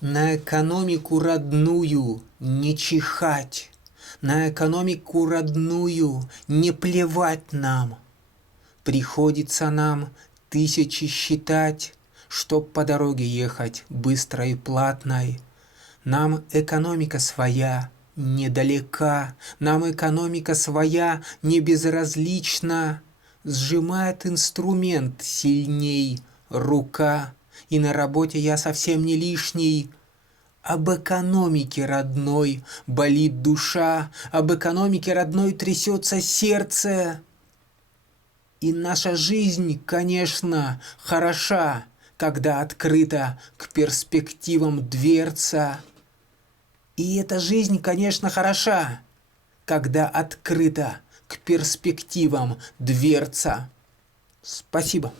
На экономику родную не чихать, на экономику родную не плевать нам. Приходится нам тысячи считать, чтоб по дороге ехать быстрой и платной. Нам экономика своя недалека, нам экономика своя не безразлична. Сжимает инструмент сильней рука, и на работе я совсем не лишний. Об экономике родной болит душа, об экономике родной трясется сердце. И наша жизнь, конечно, хороша, когда открыта к перспективам дверца. И эта жизнь, конечно, хороша, когда открыта к перспективам дверца. Спасибо.